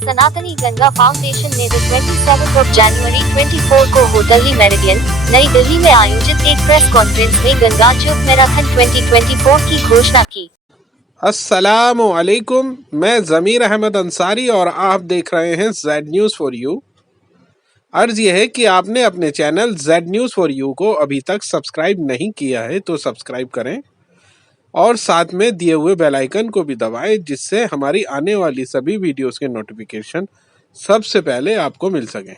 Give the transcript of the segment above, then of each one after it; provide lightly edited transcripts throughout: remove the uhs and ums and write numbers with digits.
सनातनी गंगा फाउंडेशन ने 27 जनवरी 24 को होटल मेरिडियन, नई दिल्ली में आयोजित एक प्रेस कॉन्फ्रेंस में गंगा ज्योत मैराथन 2024 की घोषणा की। अस्सलामु अलैकुम, मैं ज़मीर अहमद अंसारी और आप देख रहे हैं जेड न्यूज़ फॉर यू। अर्ज यह है कि आपने अपने channel Z news for you को अभी तक सब्सक्राइब नहीं किया है तो सब्सक्राइब करें और साथ में दिए हुए बेल आइकन को भी दबाएं, जिससे हमारी आने वाली सभी वीडियोस के नोटिफिकेशन सबसे पहले आपको मिल सकें।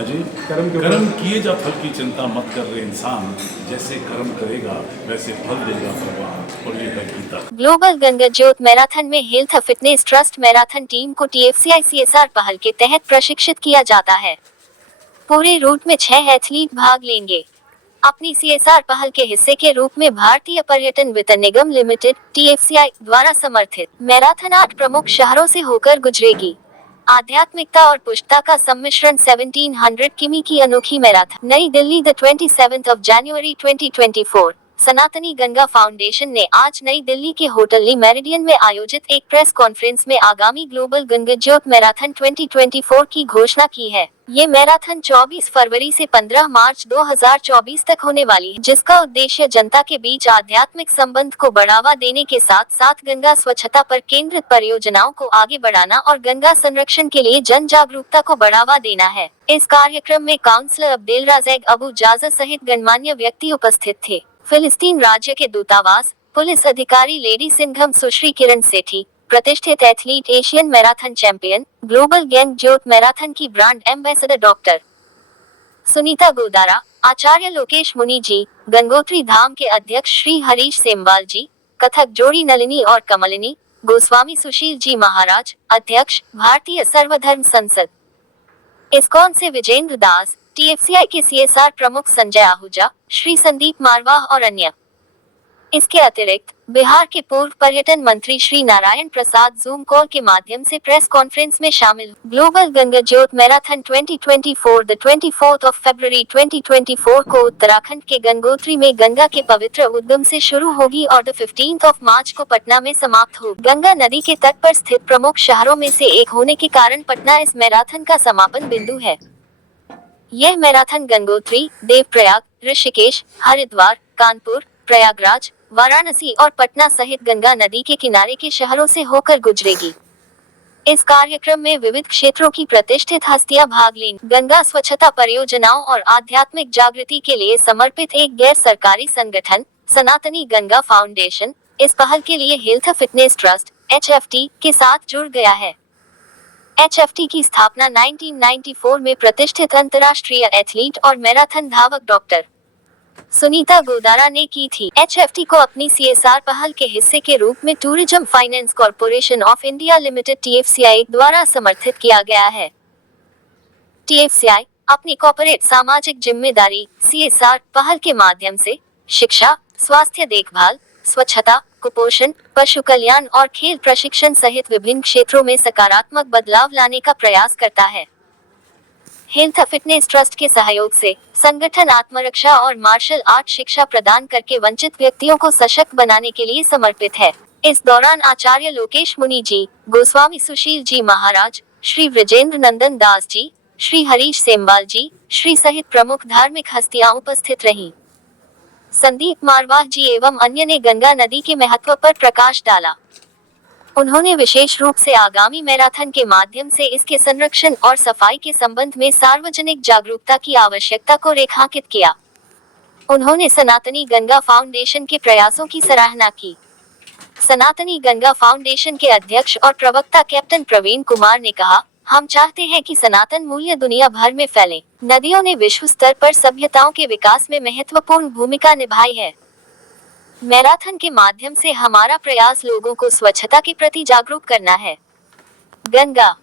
जी कर्म किए जा फल की चिंता मत कर रहे इंसान, जैसे कर्म करेगा वैसे फल देगा भगवान। और ये है गीता। ग्लोबल गंगा ज्योत मैराथन में health fitness trust marathon team को TFCI CSR पहल के तहत प्रशिक्षित किया जाता है। पूरे रूट में 6 एथलीट भाग लेंगे। अपनी CSR पहल के हिस्से के रूप में भारतीय पर्यटन वित्त निगम लिमिटेड TFCI द्वारा समर्थित मैराथन 8 प्रमुख शहरों से होकर गुजरेगी। आध्यात्मिकता और पुष्टता का सम्मिश्रण 1700 किमी की अनोखी मैराथन नई दिल्ली 27 जनवरी 2024। सनातनी गंगा फाउंडेशन ने आज नई दिल्ली के होटल मेरिडियन में आयोजित एक प्रेस कॉन्फ्रेंस में आगामी ग्लोबल गंगा ज्योत मैराथन 2024 की घोषणा की है। ये मैराथन 24 फरवरी से 15 मार्च 2024 तक होने वाली है, जिसका उद्देश्य जनता के बीच आध्यात्मिक संबंध को बढ़ावा देने के साथ साथ गंगा स्वच्छता पर केंद्रित परियोजनाओं को आगे बढ़ाना और गंगा संरक्षण के लिए जन जागरूकता को बढ़ावा देना है। इस कार्यक्रम में काउंसलर अब्देलराज़ेक अबू जाजा सहित गणमान्य व्यक्ति उपस्थित थे। फिलिस्तीन राज्य के दूतावास, पुलिस अधिकारी लेडी सिंघम सुश्री किरण सेठी, प्रतिष्ठित athlete, Asian marathon champion, global Ganga Jyot marathon की brand ambassador doctor Sunita Godara, Acharya Lokesh Muni ji, Gangotri Dham के अध्यक्ष श्री हरीश सेमवाल जी, कथक जोड़ी नलिनी और कमलिनी, गोस्वामी सुशील जी महाराज, अध्यक्ष भारतीय सर्वधर्म संसद, इस्कॉन से विजेंद्र दास, TFCI के CSR प्रमुख संजय आहूजा, श्री संदीप मारवाह और अन्य। इसके अतिरिक्त बिहार के पूर्व पर्यटन मंत्री श्री नारायण प्रसाद जूम कॉल के माध्यम से प्रेस कॉन्फ्रेंस में शामिल। ग्लोबल गंगा ज्योत मैराथन 2024 24 फरवरी 2024 को उत्तराखंड के गंगोत्री में गंगा के पवित्र उद्गम से शुरू होगी और 15 मार्च को पटना में समाप्त होगी। गंगा नदी के तट पर स्थित प्रमुख शहरों में से एक होने के कारण पटना इस मैराथन का समापन बिंदु है। यह मैराथन गंगोत्री, देवप्रयाग, ऋषिकेश, हरिद्वार, कानपुर, प्रयागराज, वाराणसी और पटना सहित गंगा नदी के किनारे के शहरों से होकर गुजरेगी। इस कार्यक्रम में विविध क्षेत्रों की प्रतिष्ठित हस्तियां भाग लेंगी। गंगा स्वच्छता परियोजनाओं और आध्यात्मिक जागृति के लिए समर्पित एक गैर सरकारी संगठन सनातनी गंगा फाउंडेशन इस पहल के लिए हेल्थ फिटनेस ट्रस्ट HFT के साथ जुड़ गया है। HFT की स्थापना 1994 में प्रतिष्ठित अंतर्राष्ट्रीय एथलीट और मैराथन धावक डॉक्टर सुनीता गोदारा ने की थी। HFT को अपनी CSR पहल के हिस्से के रूप में tourism finance corporation of India limited TFCI द्वारा समर्थित किया गया है। TFCI अपनी कॉर्पोरेट सामाजिक जिम्मेदारी CSR पहल के माध्यम से शिक्षा, स्वास्थ्य देखभाल, स्वच्छता, कुपोषण, पशु कल्याण और खेल प्रशिक्षण सहित विभिन्न क्षेत्रों में सकारात्मक बदलाव लाने का प्रयास करता है। हेल्थ फिटनेस ट्रस्ट के सहयोग से संगठन आत्मरक्षा और मार्शल आर्ट शिक्षा प्रदान करके वंचित व्यक्तियों को सशक्त बनाने के लिए समर्पित है। इस दौरान आचार्य लोकेश मुनि जी, गोस्वामी सुशील जी महाराज, श्री विजेंद्र नंदन दास जी, श्री हरीश सेमवाल जी, श्री सहित प्रमुख धार्मिक हस्तियां उपस्थित रहीं। संदीप मारवाह जी एवं अन्य ने गंगा नदी के महत्व पर प्रकाश डाला। उन्होंने विशेष रूप से आगामी मैराथन के माध्यम से इसके संरक्षण और सफाई के संबंध में सार्वजनिक जागरूकता की आवश्यकता को रेखांकित किया। उन्होंने सनातनी गंगा फाउंडेशन के प्रयासों की सराहना की। सनातनी गंगा फाउंडेशन के अध्यक्ष और प्रवक्ता कैप्टन प्रवीण कुमार ने कहा, हम चाहते हैं कि सनातन मूल्य दुनिया भर में फैले। नदियों ने विश्व स्तर पर सभ्यताओं के विकास में महत्वपूर्ण भूमिका निभाई है। मैराथन के माध्यम से हमारा प्रयास लोगों को स्वच्छता के प्रति जागरूक करना है। गंगा,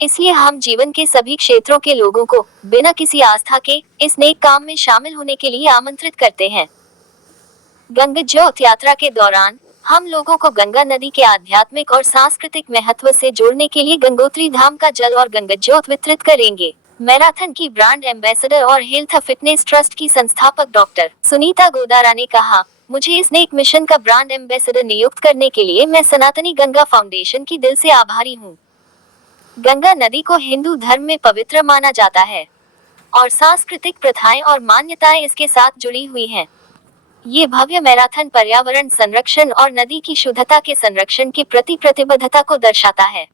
इसलिए हम जीवन के सभी क्षेत्रों के लोगों को बिना किसी आस्था के इस नेक काम में शामिल होने के लिए आमंत्रित करते हैं। गंगा ज्योत यात्रा के दौरान हम लोगों को गंगा नदी के आध्यात्मिक और सांस्कृतिक महत्व से जोड़ने के लिए गंगोत्री धाम का जल और गंगा ज्योत वितरित करेंगे। मैराथन की ब्रांड एम्बेसडर और हेल्थ फिटनेस ट्रस्ट की संस्थापक डॉक्टर सुनीता गोदारा ने कहा, मुझे इस नेक मिशन का ब्रांड एम्बेसडर नियुक्त करने के लिए मैं सनातनी गंगा फाउंडेशन की दिल से आभारी हूँ। गंगा नदी को हिंदू धर्म में पवित्र माना जाता है और सांस्कृतिक प्रथाएं और मान्यताएं इसके साथ जुड़ी हुई हैं। ये भव्य मैराथन पर्यावरण संरक्षण और नदी की शुद्धता के संरक्षण के प्रति प्रतिबद्धता को दर्शाता है।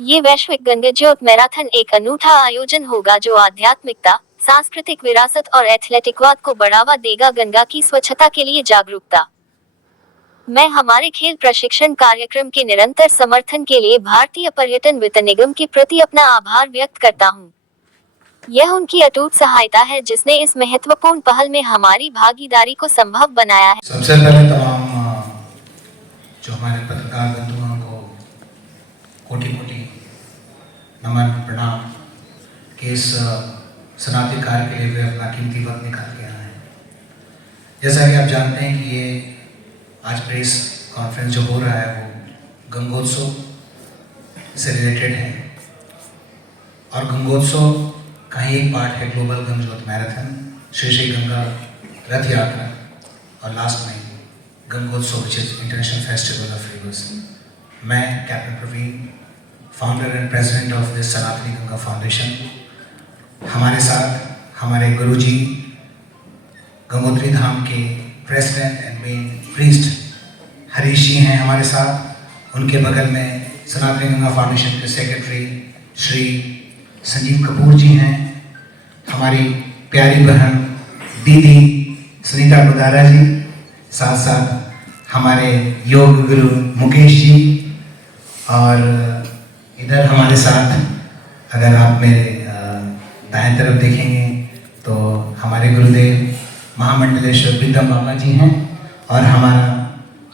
ये वैश्विक गंगा ज्योत मैराथन एक अनूठा आयोजन होगा जो आध्यात्मिकता, सांस्कृतिक विरासत और एथलेटिकवाद को बढ़ावा देगा। गंगा की स्वच्छता के लिए जागरूकता। मैं हमारे खेल प्रशिक्षण कार्यक्रम के निरंतर समर्थन के लिए भारतीय पर्यटन वित्त निगम के प्रति अपना आभार व्यक्त करता हूँ। यह उनकी अटूट सहायता है जिसने इस महत्वपूर्ण पहल में हमारी भागीदारी को संभव बनाया है। सबसे पहले तमाम जो हमारे पत्रकार बंधुओं को कोटि कोटि नमन प्रणाम कि इस सनातनी कार्य के लिए वे अपना कीमती वक्त निकाल के आए हैं। जैसा कि आप जानते हैं कि ये आज प्रेस कॉन्फ्रेंस जो हो रहा है वो गंगोत्सव से रिलेटेड है और गंगोत्सव का ही एक पार्ट है ग्लोबल गंगा ज्योत मैराथन, श्री श्री गंगा रथ यात्रा और लास्ट में Gangotsav which is international festival of rivers. मैं captain Praveen, founder and president of this Sanatani Ganga foundation, हमारे साथ हमारे गुरुजी गंगोत्री धाम के president and main priest Harish ji हैं हमारे साथ। उनके बगल में सनातनी गंगा फाउंडेशन के सेक्रेटरी श्री संजीव कपूर जी हैं। हमारी प्यारी बहन दीदी सुनीता बुदारा जी, साथ साथ हमारे योग गुरु मुकेश जी, और इधर हमारे साथ अगर आप मेरे दाएं तरफ देखेंगे तो हमारे गुरुदेव महामंडलेश्वर प्रीतम बाबा जी हैं और हमारा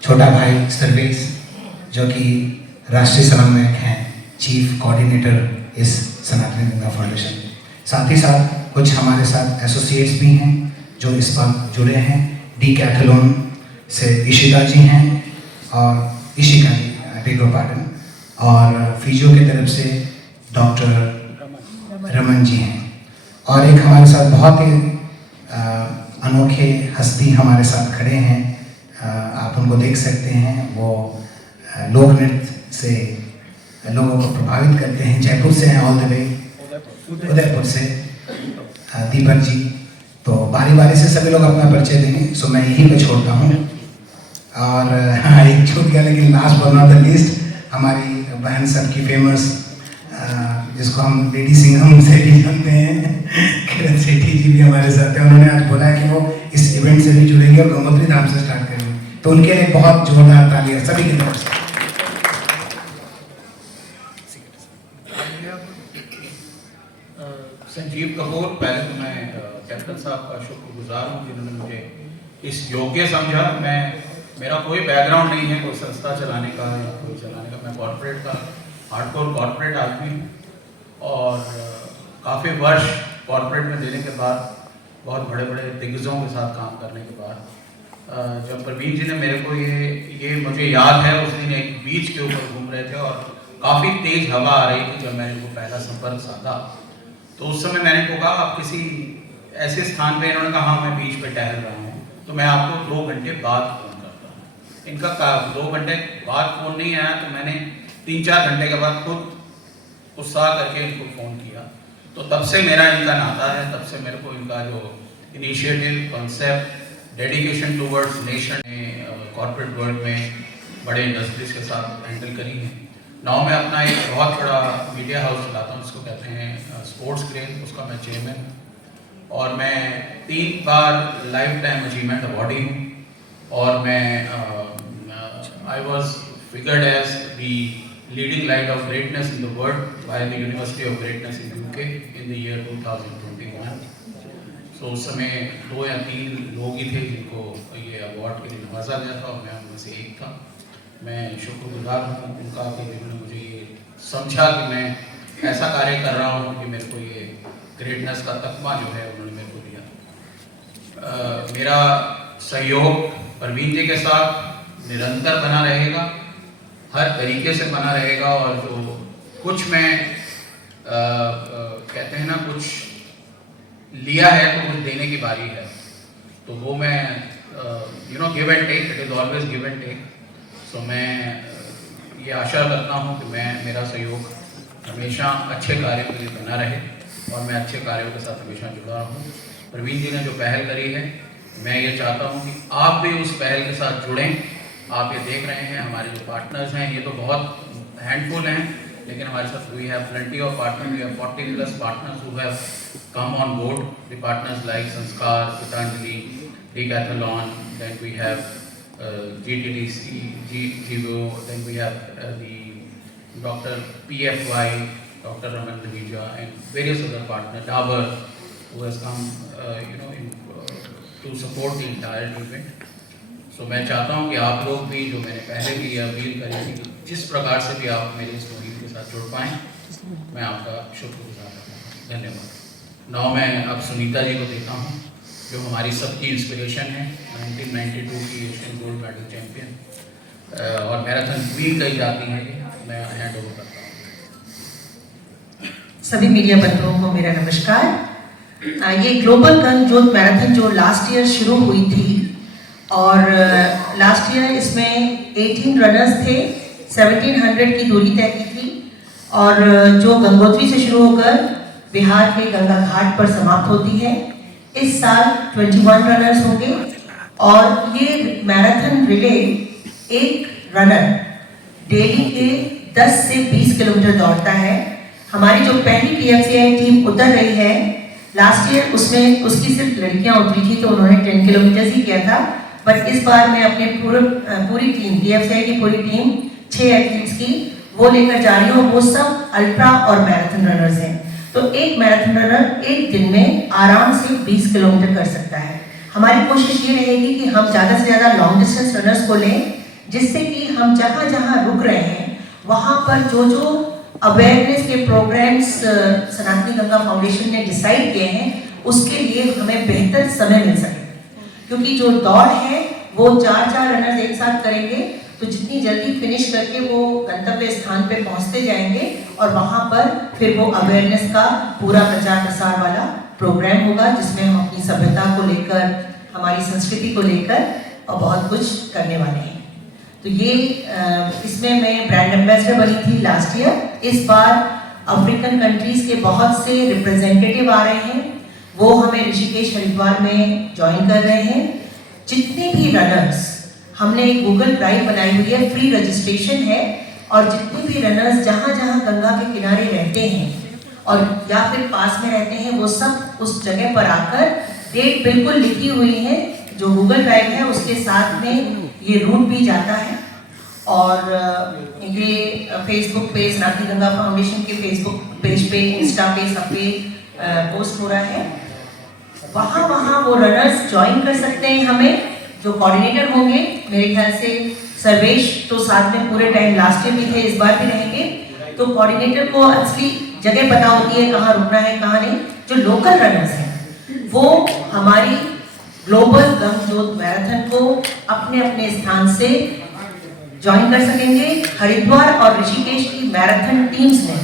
छोटा भाई सर्वेश जो कि राष्ट्रीय समन्वयक हैं, चीफ कोऑर्डिनेटर इस सनातनी गंगा फाउंडेशन। साथ ही साथ कुछ हमारे साथ एसोसिएट्स भी हैं जो इस वक्त जुड़े हैं। डीकैथलॉन से इशिता जी हैं और इशिका जी, आई बेग योर पार्डन, और फिजियो की तरफ से डॉक्टर रमन जी हैं। और एक हमारे साथ बहुत ही अनोखे हस्ती हमारे साथ खड़े हैं, आप उनको देख सकते हैं। वो लोक नृत्य से लोगों को प्रभावित करते हैं। जयपुर से हैं, ऑल द वे उदयपुर से दीपक जी। तो बारी बारी से सभी लोग अपना परिचय देंगे, सो मैं यहीं पे छोड़ता हूँ। और हाँ, एक छूट गया लेकिन last but not the least, हमारी बहन सबकी फेमस जिसको हम लेडी सिंघम से भी जानते हैं, किरण सेठी जी भी हमारे साथ हैं। उन्होंने आज बोला कि वो इस इवेंट से भी जुड़ेंगे और गंगोत्री धाम से स्टार्ट करेंगे, तो उनके लिए बहुत जोरदार तालियां सभी की तरफ से। संजीव कपूर, पहले तो मैं कैप्टन साहब का शुक्रगुजार हूँ जिन्होंने मुझे इस योग्य समझा। मेरा कोई बैकग्राउंड नहीं है कोई संस्था चलाने का या कोई चलाने का। मैं कॉर्पोरेट का हार्डकोर कॉर्पोरेट आदमी हूँ और काफ़ी वर्ष कॉर्पोरेट में देने के बाद, बहुत बड़े बड़े दिग्गजों के साथ काम करने के बाद, जब प्रवीण जी ने मेरे को ये मुझे याद है उस दिन एक बीच के ऊपर घूम रहे थे और काफ़ी तेज़ हवा आ रही थी जब मैंने उनको पहला संपर्क साधा। तो उस समय मैंने को कहा आप किसी ऐसे स्थान पे, इन्होंने कहा हाँ मैं बीच पे टहल रहा हूँ, तो मैं आपको 2 घंटे बाद फ़ोन करता हूँ। इनका 2 घंटे बाद फ़ोन नहीं आया तो मैंने 3-4 घंटे के बाद खुद उत्साह करके इनको फ़ोन किया। तो तब से मेरा इनका नाता है, तब से मेरे को इनका जो initiative, concept, dedication towards nation ने कॉर्पोरेट वर्ल्ड में बड़े इंडस्ट्रीज के साथ हैंडल करी है। नाउ मैं अपना एक बहुत बड़ा मीडिया हाउस चलाता हूँ, उसको कहते हैं स्पोर्ट्स ग्रेन, उसका मैं चेयरमैन हूँ और मैं 3 बार लाइफ टाइम अचीवमेंट अवार्डी हूँ और मैं I was figured as the leading light of greatness in the world by the university of greatness in UK in the year 2021। So उस समय 2 या 3 लोग ही थे जिनको ये अवार्ड के लिए नवाजा गया था और मैं उनमें से एक था। मैं शुक्रगुजार हूँ उनका कि जिन्होंने मुझे ये समझा कि मैं ऐसा कार्य कर रहा हूँ कि मेरे को ये ग्रेटनेस का तकमा जो है उन्होंने मेरे को दिया। मेरा सहयोग प्रवीण जी के साथ निरंतर बना रहेगा, हर तरीके से बना रहेगा और जो कुछ मैं कहते हैं ना, कुछ लिया है तो कुछ देने की बारी है, तो वो मैं give and take, it is always give and take. So मैं ये आशा करता हूँ कि मेरा सहयोग हमेशा अच्छे कार्यों के लिए बना रहे और मैं अच्छे कार्यों के साथ हमेशा जुड़ा रहूँ। प्रवीण जी ने जो पहल करी है, मैं ये चाहता हूँ कि आप भी उस पहल के साथ जुड़ें। आप ये देख रहे हैं हमारे जो पार्टनर्स हैं, ये तो बहुत हैंडफुल हैं, लेकिन हमारे साथ we have plenty of partner, we have 40+ partners who have come on board. The partners like Sanskar, Gitanjali, Decathlon, then we have GTDC, GVO, then we have the Dr. PFY, Dr. Raman Davija, and various other partners, Dabur, who has come, to support the entire event. So मैं चाहता हूँ कि आप लोग भी, जो मैंने पहले भी ये अपील करी थी, कि जिस प्रकार से भी आप मेरे इस मुहिम के साथ जुड़ पाएँ, मैं आपका शुक्रगुजार करता हूँ। धन्यवाद। नाउ मैं अब सुनीता जी को देता हूँ, जो हमारी सबकी इंस्पिरेशन है, 1992 की एशियन गोल्ड मेडल चैंपियन और मैराथन क्वीन कही जाती हैं। मैं हैंड ओवर करता हूँ। सभी मीडिया बंधुओं को मेरा नमस्कार। ये ग्लोबल गन जोत मैराथन जो लास्ट ईयर शुरू हुई थी, और लास्ट ईयर इसमें 18 रनर्स थे, 1700 की दूरी तय की थी, और जो गंगोत्री से शुरू होकर बिहार के गंगा घाट पर समाप्त होती है। इस साल 21 रनर्स होंगे, और ये मैराथन रिले एक रनर डेली के 10 से 20 किलोमीटर दौड़ता है। हमारी जो पहली TFCI टीम उतर रही है, लास्ट ईयर उसमें उसकी सिर्फ लड़कियां उतरी थी, तो उन्होंने 10 किलोमीटर ही किया था। बट इस बार मैं अपने पूरी टीम, TFCI की पूरी टीम 6 एथलीट्स की वो लेकर जा रही हूँ। वो सब अल्ट्रा और मैराथन रनर्स हैं। तो एक मैराथन रनर एक दिन में आराम से 20 किलोमीटर कर सकता है। हमारी कोशिश ये रहेगी कि हम ज़्यादा से ज़्यादा लॉन्ग डिस्टेंस रनर्स को लें, जिससे कि हम जहाँ जहाँ रुक रहे हैं वहाँ पर जो अवेयरनेस के प्रोग्राम्स सनातनी गंगा फाउंडेशन ने डिसाइड किए हैं, उसके लिए हमें बेहतर समय मिल सके। क्योंकि जो दौड़ है वो 4 रनर्स एक साथ करेंगे, तो जितनी जल्दी फिनिश करके वो गंतव्य स्थान पे पहुंचते जाएंगे, और वहां पर फिर वो अवेयरनेस का पूरा प्रचार प्रसार वाला प्रोग्राम होगा, जिसमें हम अपनी सभ्यता को लेकर, हमारी संस्कृति को लेकर और बहुत कुछ करने वाले हैं। तो ये इसमें मैं ब्रांड एम्बेसडर बनी थी लास्ट ईयर। इस बार अफ्रीकन कंट्रीज के बहुत से रिप्रेजेंटेटिव आ रहे हैं, वो हमें ऋषिकेश हरिद्वार में ज्वाइन कर रहे हैं। जितने भी रनर्स, हमने एक गूगल ड्राइव बनाई हुई है, फ्री रजिस्ट्रेशन है, और जितने भी रनर्स जहाँ जहाँ गंगा के किनारे रहते हैं और या फिर पास में रहते हैं, वो सब उस जगह पर आकर, डेट बिल्कुल लिखी हुई है, जो गूगल ड्राइव है उसके साथ में ये रूट भी जाता है। और ये फेसबुक पेज, सनातनी गंगा फाउंडेशन के फेसबुक पेज पे, इंस्टा पे, सब पे पोस्ट हो रहा है। वहाँ वो रनर्स ज्वाइन कर सकते हैं। हमें जो कोऑर्डिनेटर होंगे, मेरे ख्याल से सर्वेश तो साथ में पूरे टाइम लास्ट ईयर भी थे, इस बार भी रहेंगे। तो कोऑर्डिनेटर को असली जगह पता होती है, कहाँ रुकना है कहाँ नहीं। जो लोकल रनर्स हैं वो हमारी ग्लोबल गंगा जोत मैराथन को अपने अपने स्थान से ज्वाइन कर सकेंगे। हरिद्वार और ऋषिकेश की मैराथन टीम्स ने,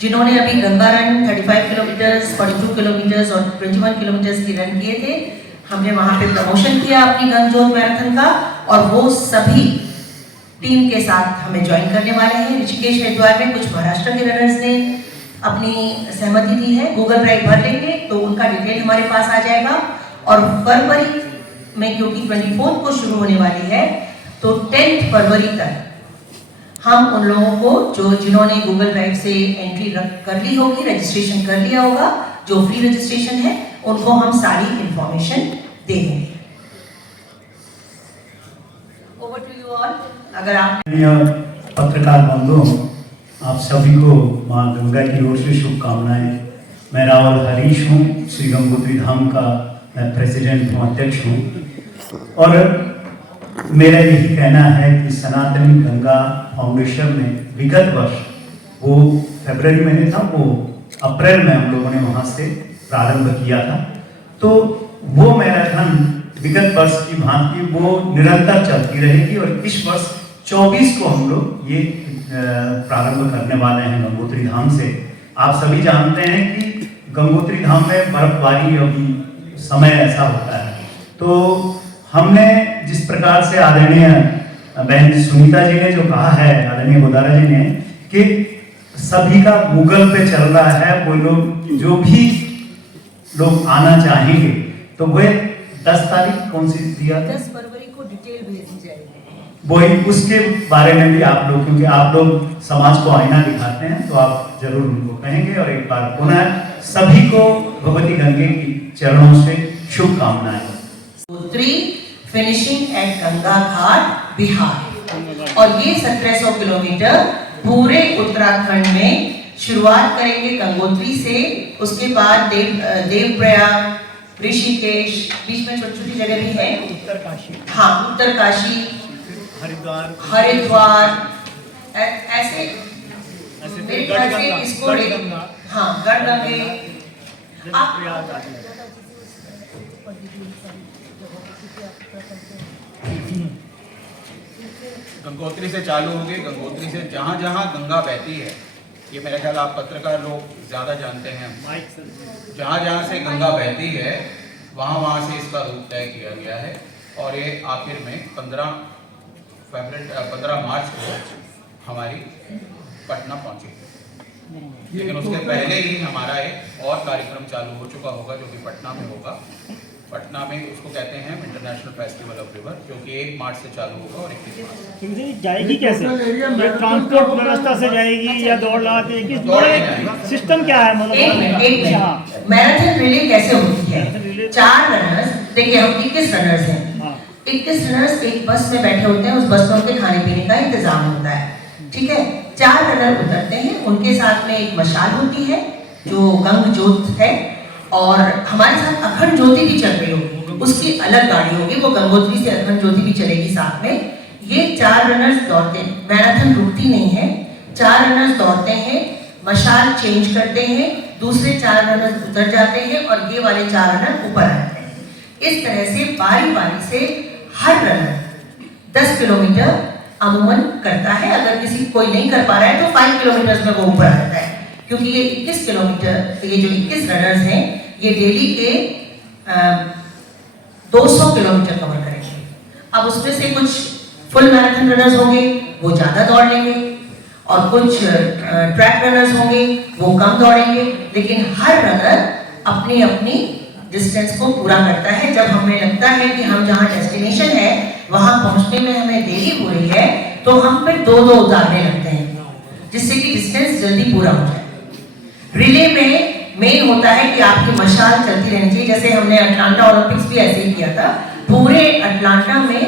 जिन्होंने अभी गंगा रन 35 किलोमीटर्स, 42 किलोमीटर्स और 21 किलोमीटर्स की रन किए थे, हमने वहाँ पे प्रमोशन किया अपनी गंगा जोत मैराथन का, और वो सभी टीम के साथ हमें ज्वाइन करने वाले हैं। ऋषिकेश हरिद्वार में कुछ महाराष्ट्र के रनर्स ने अपनी सहमति दी है। गूगल ड्राइव भर लेंगे तो उनका डिटेल हमारे पास आ जाएगा। और फरवरी में, क्योंकि 24 को शुरू होने वाली है, तो 10 फरवरी तक हम उन लोगों को जिन्होंने गूगल ड्राइव से एंट्री कर ली होगी, रजिस्ट्रेशन कर लिया होगा, जो फ्री रजिस्ट्रेशन है, उनको हम सारी इंफॉर्मेशन दे देंगे। Over to you all. अगर आप पत्रकार बंधुओं, आप सभी को माँ गंगा की ओर से शुभकामनाएं। मैं रावल हरीश हूँ, श्री गंगोत्री धाम का मैं प्रेसिडेंट हूँ, अध्यक्ष हूँ। और मेरा यही कहना है कि सनातनी गंगा फाउंडेशन ने विगत वर्ष, वो फरवरी महीने था, वो अप्रैल में हम लोगों ने वहाँ से प्रारंभ किया था। तो वो मैराथन विगत वर्ष की भांति वो निरंतर चलती रहेगी, और इस वर्ष 24 को हम लोग ये प्रारंभ करने वाले हैं गंगोत्री धाम से। आप सभी जानते हैं कि गंगोत्री धाम में बर्फबारी अभी समय ऐसा होता है, तो हमने जिस प्रकार से आदरणीय बहन सुनीता जी ने जो कहा है, आदरणीय गोदारा जी ने, कि सभी का गूगल पे चल रहा है, कोई लोग जो भी लोग आना चाहेंगे तो वह 10 तारीख कौन सी दिया, 10 फरवरी को डिटेल भेजी जाएगी। वही उसके बारे में भी आप लोग, क्योंकि आप लोग समाज को आईना दिखाते हैं, तो आप जरूर उनको कहेंगे। और एक बार पुनः सभी को भगवती गंगे की चरणों से शुभकामनाएं। फिनिशिंग एट गंगा घाट बिहार, और ये 1700 किलोमीटर पूरे उत्तराखंड में शुरुआत करेंगे गंगोत्री से, उसके बाद देवप्रयाग, ऋषिकेश, बीच में छोटी छोटी जगह भी है, उत्तरकाशी, हाँ उत्तरकाशी, हरिद्वार, ऐसे मेरे ख्याल से इसको हाँ गढ़गंगे गंगोत्री से चालू होगी। गंगोत्री से जहाँ जहाँ गंगा बहती है, ये मेरा ख्याल आप पत्रकार लोग ज़्यादा जानते हैं, जहाँ जहाँ से गंगा बहती है वहाँ वहाँ से इसका रूट तय किया गया है। और ये आखिर में 15 मार्च को हमारी पटना पहुँचेगी। लेकिन उसके पहले ही हमारा एक और कार्यक्रम चालू हो चुका होगा, जो कि पटना में होगा। पटना में उसको कहते हैं इंटरनेशनल फेस्टिवल ऑफ रिवर, जो कि 1 मार्च से चालू होगा और 21 मार्च से जाएगी। कैसे ये ट्रांसपोर्ट व्यवस्था से जाएगी या दौड़ लगा देगी, सिस्टम क्या है? मतलब मैराथन रिले कैसे होती है? 4 रनर्स, देखिए हम 21 रनर्स हैं, 21 रनर्स एक बस में बैठे होते हैं, उस बस में उनके खाने पीने का इंतजाम होता है, ठीक है। 4 रनर उतरते हैं, उनके साथ में एक मशाल होती है जो गंग ज्योत है, और हमारे साथ अखंड ज्योति भी चल रही होगी, उसकी अलग गाड़ी होगी, वो गंगोत्री से अखंड ज्योति भी चलेगी साथ में। ये 4 रनर्स दौड़ते हैं, मैराथन रुकती नहीं है, 4 रनर्स दौड़ते हैं, मशाल चेंज करते हैं, दूसरे 4 रनर्स उतर जाते हैं और ये वाले 4 रनर ऊपर आते हैं। इस तरह से बारी बारी से हर रनर 10 किलोमीटर अमूमन करता है। अगर किसी कोई नहीं कर पा रहा है तो 5 किलोमीटर में वो ऊपर आता है, क्योंकि ये 21 किलोमीटर, ये जो 21 रनर्स हैं ये डेली के 200 किलोमीटर कवर करेंगे। अब उसमें से कुछ फुल मैराथन रनर्स होंगे, वो ज़्यादा दौड़ लेंगे, और कुछ ट्रैक रनर्स होंगे, वो कम दौड़ेंगे, लेकिन हर रनर अपनी अपनी डिस्टेंस को पूरा करता है। जब हमें लगता है कि हम जहाँ डेस्टिनेशन है वहाँ पहुँचने में हमें देरी हो रही है, तो हम फिर 2-2 उतारने लगते हैं, जिससे कि डिस्टेंस जल्दी पूरा हो जाए। रिले में मेन होता है कि आपकी मशाल चलती रहनी चाहिए, जैसे हमने अटलांटा ओलंपिक्स भी ऐसे ही किया था। पूरे अटलांटा में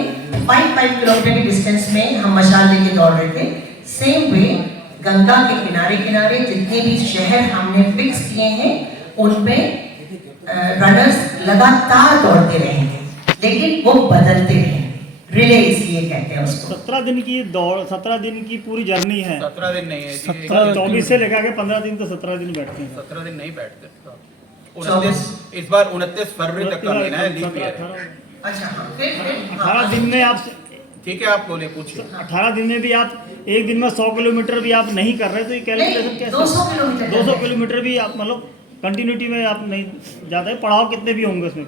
5 किलोमीटर की डिस्टेंस में हम मशाल लेके दौड़ रहे थे। सेम वे गंगा के किनारे किनारे जितने भी शहर हमने फिक्स किए हैं उनमें रनर्स लगातार दौड़ते रहेंगे, लेकिन वो बदलते रहेंगे। रिले इसलिए कहते हैं उसको। 17 दिन की दौड़, 17 दिन की पूरी जर्नी है। 17 दिन नहीं है, 24 से लेकर के 15 दिन, तो 17 दिन बैठते हैं। 17 दिन नहीं बैठते। 29 इस बार 29 फरवरी तक का महीना है, लीप ईयर है। अच्छा हाँ, फिर 18 दिन में आप, ठीक है, आप बोले, पूछिए। 18 दिन में भी आप एक दिन में 100 किलोमीटर भी आप नहीं कर रहे, तो ये कैलकुलेशन कैसे? 200 किलोमीटर 200 किलोमीटर भी आप मतलब कंटिन्यूटी में आप नहीं जाते, पड़ाव कितने भी होंगे उसमें?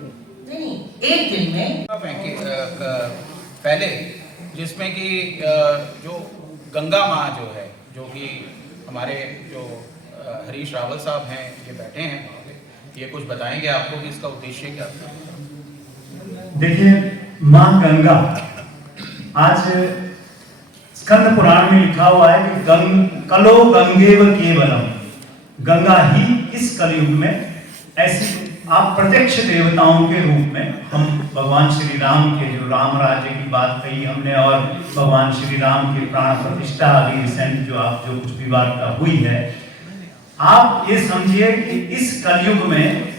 नहीं, एक दिन में पहले जिसमें कि जो गंगा माँ जो है, जो कि हमारे जो हरीश रावल साहब हैं ये बैठे हैं, ये कुछ बताएंगे आपको कि इसका उद्देश्य क्या था। देखिए, माँ गंगा, आज स्कंद पुराण में लिखा हुआ है कि कलो गंगेव केवलम, गंगा ही इस कलयुग में ऐसी, आप प्रत्यक्ष देवताओं के रूप में, हम भगवान श्री राम के जो राम राज्य की बात कही हमने, और भगवान श्री राम की प्राण प्रतिष्ठा अभी रिसेंट जो कुछ भी वार्ता हुई है, आप ये समझिए कि इस कलयुग में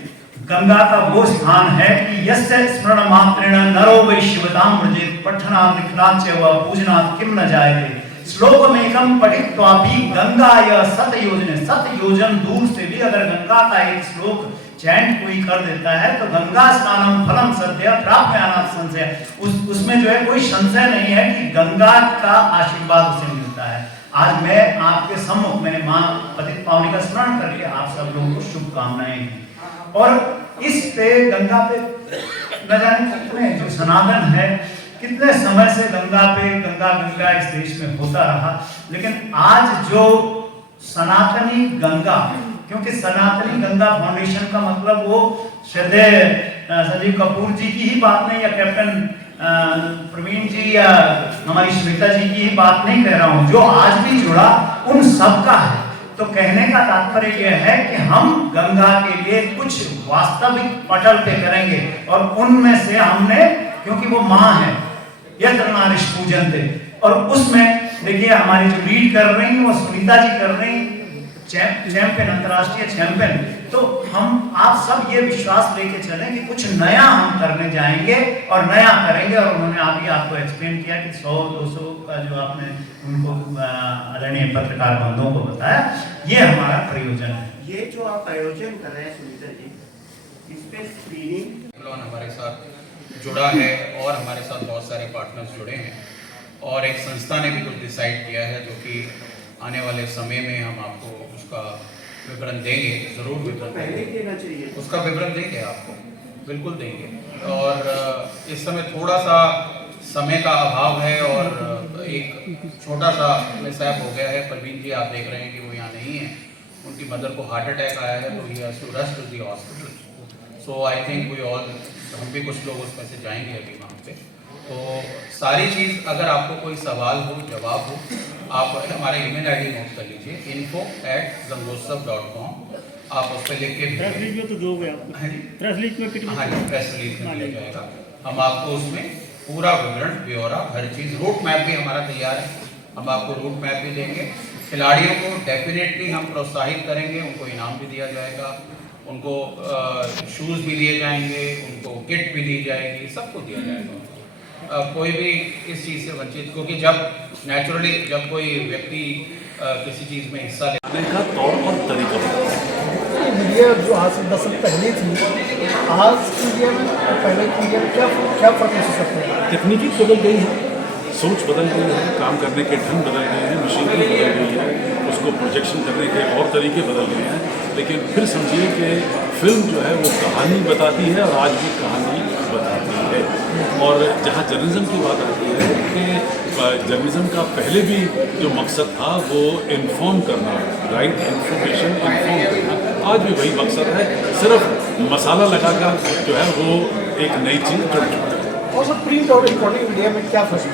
गंगा का वो स्थान है कि यस्य स्मरण मात्रेण नरो वैश्यवताम व्रजेत पठनात् लिखनात् च व पूजनात् किम न जायते श्लोकमेकम पठित्वापि गंगाय सत योजन दूर से भी अगर गंगा का एक श्लोक चैंट कोई कर देता है तो गंगा स्नानम फलम सद्य प्राप्यानात् संशय, उसमें जो है कोई संशय नहीं है कि गंगा का आशीर्वाद उसे मिलता है। आज मैं आपके सम्मुख में मां पतित पावनी का स्मरण करके आप सब लोगों को शुभकामनाएं दी। और इस पे गंगा पे न जाने कितने जो सनातन है कितने समय से गंगा इस देश में होता रहा, लेकिन आज जो सनातनी गंगा, क्योंकि सनातनी गंगा फाउंडेशन का मतलब वो श्रद्धेय संजीव कपूर जी की ही बात नहीं, या कैप्टन प्रवीण जी या हमारी श्वेता जी की ही बात नहीं कह रहा हूं, जो आज भी जुड़ा उन सब का है। तो कहने का तात्पर्य यह है कि हम गंगा के लिए कुछ वास्तविक पटल पे करेंगे, और उनमें से हमने, क्योंकि वो माँ है, यत्र नारीश पूजन्ते, और उसमें देखिए हमारी जो लीड कर रही है वो सुनीता जी कर रही, चैंपियन, अंतर्राष्ट्रीय चैंपियन। तो हम आप सब ये विश्वास लेके चलें कि कुछ नया हम करने जाएंगे और नया करेंगे। और उन्होंने अभी आपको एक्सप्लेन किया कि 100-200 का जो आपने उनको आदरणीय पत्रकार बंधुओं को बताया, ये हमारा प्रयोजन है। ये जो आप आयोजन कर रहे हैं सुनीता जी, इस पे स्क्रीनिंग हमारे साथ जुड़ा है और हमारे साथ बहुत सारे पार्टनर्स जुड़े हैं, और एक संस्था ने भी कुछ डिसाइड किया है जो कि आने वाले समय में हम आपको उसका विवरण देंगे, ज़रूर विवरण पहले देना चाहिए, उसका विवरण देंगे आपको, बिल्कुल देंगे। और इस समय थोड़ा सा समय का अभाव है और एक छोटा सा मिसहैप हो गया है। प्रवीण जी आप देख रहे हैं कि वो यहाँ नहीं है, उनकी मदर को हार्ट अटैक आया है, तो he has to rush to the hospital. So I think we all, हम भी कुछ लोग उसमें से जाएंगे अभी वहाँ पे। तो सारी चीज़, अगर आपको कोई सवाल हो, जवाब हो, आप हमारे ईमेल आईडी नोट कर लीजिए, info@zangotsav.com। आप उस पर लिख के प्रेस रिलीज में तो दोगे आपको, प्रेस रिलीज में पिट, हाँ जी, प्रेस रिलीज में दिया जाएगा। हम आपको उसमें पूरा विवरण, ब्यौरा, हर चीज़, रूट मैप भी हमारा तैयार है, हम आपको रूट मैप भी देंगे। खिलाड़ियों को डेफिनेटली हम प्रोत्साहित करेंगे, उनको इनाम भी दिया जाएगा, उनको शूज़ भी दिए जाएंगे, उनको किट भी दी जाएगी, सबको दिया जाएगा। कोई भी इस चीज़ से वंचित, क्योंकि जब नेचुरली जब कोई व्यक्ति किसी चीज़ में हिस्सा लेने का तौर और तरीका मीडिया जो आज से 10 साल पहले थी, आज की मीडिया में और पहले की मीडिया में क्या फ़र्क महसूस करते हैं? तकनीकी बदल गई है, सोच बदल गई है, काम करने के ढंग बदल गए हैं, मशीनरी बदल गई है, उसको प्रोजेक्शन करने के और तरीके बदल गए हैं। लेकिन फिर समझिए कि फिल्म जो है वो कहानी बताती है, और आज भी कहानी बताती है। और जहाँ जर्नलिज्म की बात आती है कि जर्नलिज्म का पहले भी जो मकसद था वो इन्फॉर्म करना, राइट इन्फॉर्मेशन इन्फॉर्म करना, आज भी वही मकसद है, सिर्फ मसाला लगाकर जो है वो एक नई चीज़ जुड़ चुका है। और सर प्रिंट और इलेक्ट्रॉनिक मीडिया में क्या फर्क है?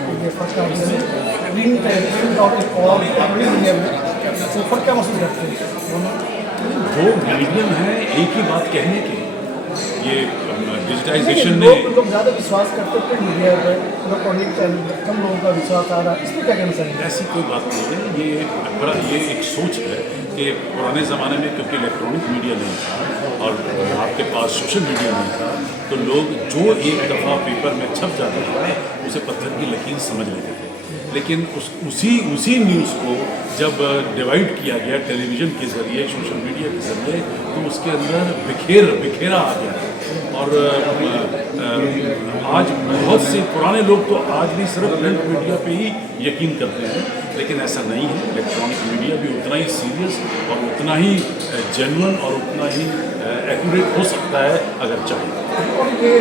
प्रिंट और इलेक्ट्रॉनिक मीडिया में फर्क क्या महसूस करते हैं? वो मीडियम है, एक ही बात कहने की। ये डिजिटाइजेशन ने लोग ज़्यादा विश्वास करते हैं मीडिया पर, इलेक्ट्रॉनिक चैनल कम लोगों का विश्वास आ रहा है, इसमें क्या कहना चाहिए? ऐसी कोई बात नहीं है, ये एक सोच है कि पुराने ज़माने में क्योंकि इलेक्ट्रॉनिक मीडिया नहीं था और आपके पास सोशल मीडिया नहीं था, तो लोग जो एक दफ़ा पेपर में छप जाता था उसे पत्थर की लकीर समझ लेते थे। लेकिन उसी न्यूज़ को जब डिवाइड किया गया टेलीविज़न के ज़रिए, सोशल मीडिया के ज़रिए, तो उसके अंदर बिखेरा आ गया। और आज बहुत से पुराने लोग तो आज भी सिर्फ प्रिंट मीडिया पे ही यकीन करते हैं, लेकिन ऐसा नहीं है। इलेक्ट्रॉनिक मीडिया भी उतना ही सीरियस और उतना ही जेन्युइन और उतना ही एक्यूरेट हो सकता है अगर चाहे। और ये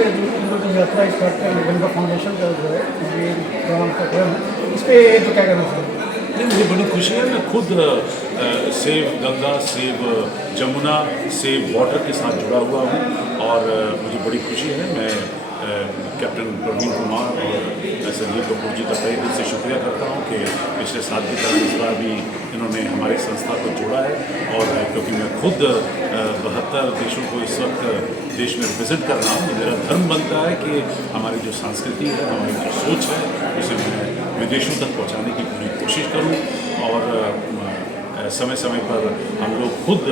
जो यात्रा स्टार्ट कर गंगा फाउंडेशन का जो है ये प्रोग्राम का क्रम, इस पर तो क्या करना चाहिए? नहीं, मुझे बड़ी खुशी है, मैं खुद save Ganga, save Jamuna, save water के साथ जुड़ा हुआ हूँ, और मुझे बड़ी खुशी है। मैं कैप्टन प्रवीण कुमार और संजीव कपूर जी का तहे दिल से शुक्रिया करता हूँ कि पिछले साल की तरह इस बार भी इन्होंने हमारी संस्था को जोड़ा है। और क्योंकि मैं खुद 72 देशों को इस वक्त देश में रिप्रेजेंट कर रहा हूँ, मेरा धर्म बनता है कि हमारी जो संस्कृति है, हमारी जो सोच है, उसे मैं विदेशों तक पहुँचाने की पूरी कोशिश करूँ। और समय समय पर हम लोग खुद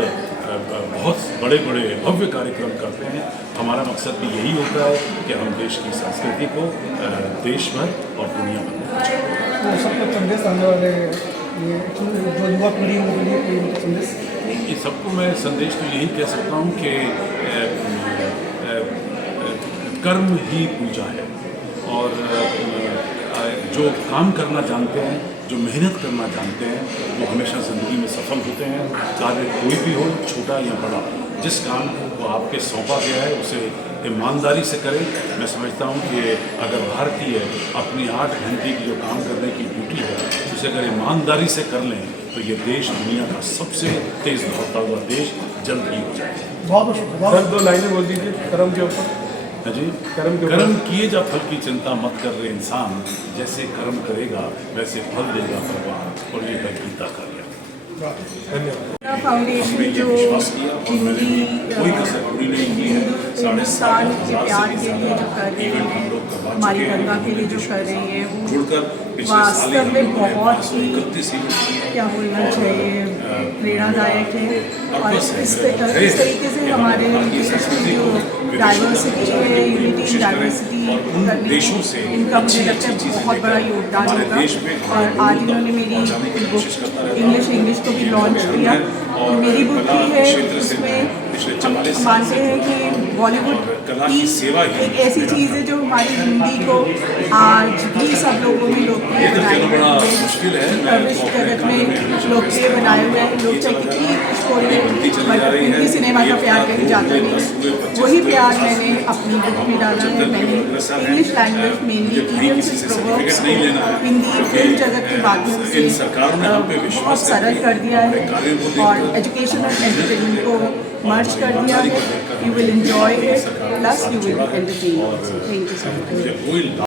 बहुत बड़े बड़े भव्य कार्यक्रम करते हैं। हमारा मकसद भी यही होता है कि हम देश की संस्कृति को देश भर और दुनिया भर में पहुँचाएं। तो सबको संदेश आने वाले ये जो युवा पीढ़ी उनके लिए कोई संदेश? ये सबको मैं संदेश तो यही कह सकता हूँ कि कर्म ही पूजा है, और जो काम करना जानते हैं, जो मेहनत करना जानते हैं, वो हमेशा ज़िंदगी में सफल होते हैं। कार्य कोई भी हो, छोटा या बड़ा, जिस काम को आपके सौंपा गया है उसे ईमानदारी से करें। मैं समझता हूँ कि अगर भारतीय अपनी 8 घंटे की जो काम करने की ड्यूटी है उसे अगर ईमानदारी से कर लें तो ये देश दुनिया का सबसे तेज़ दौड़ता हुआ देश जल्द ही हो जाए। बहुत शुक्रिया। 2 लाइनें बोल दीजिए कर्म के ऊपर। जी, कर्म किए जा फल की चिंता मत कर रहे इंसान, जैसे कर्म करेगा वैसे फल देगा भगवान, और ये है गीता का ज्ञान। धन्यवाद। फाउंडेशन जो हिंदी हिंदुस्तान के प्यार के लिए जो कर रही है, हमारी गंगा के लिए जो कर रही है, वो वास्तव में बहुत ही क्या बोलना चाहिए प्रेरणादायक है। और इस तरीके से हमारे देश में जो डाइवर्सिटी है, यूनिटी इन डाइवर्सिटी करने में इनका मुझे लगता है बहुत बड़ा योगदान होगा। और आज इन्होंने मेरी बुक इंग्लिश को भी लॉन्च किया। मेरी बुक की है, उसमें हम मानते हैं कि बॉलीवुड की एक ऐसी चीज़ है जो हमारी हिंदी को आज भी सब लोगों में लोकप्रिय बनाए हुए हैं, विश्व जगत में लोकप्रिय बनाए हुए हैं। लोग चाहे कितनी छोड़े हिंदी सिनेमा का प्यार कहीं जाता नहीं, वही प्यार मैंने अपनी बुक में डाला है। मैंने English language mainly idioms and proverbs को हिंदी फिल्म जगत के माध्यम से बहुत सरल कर दिया है और एजुकेशन और एंटरटेनमेंट को मर्ज कर दिया है। You will enjoy it plus you will entertain. Thank you so much.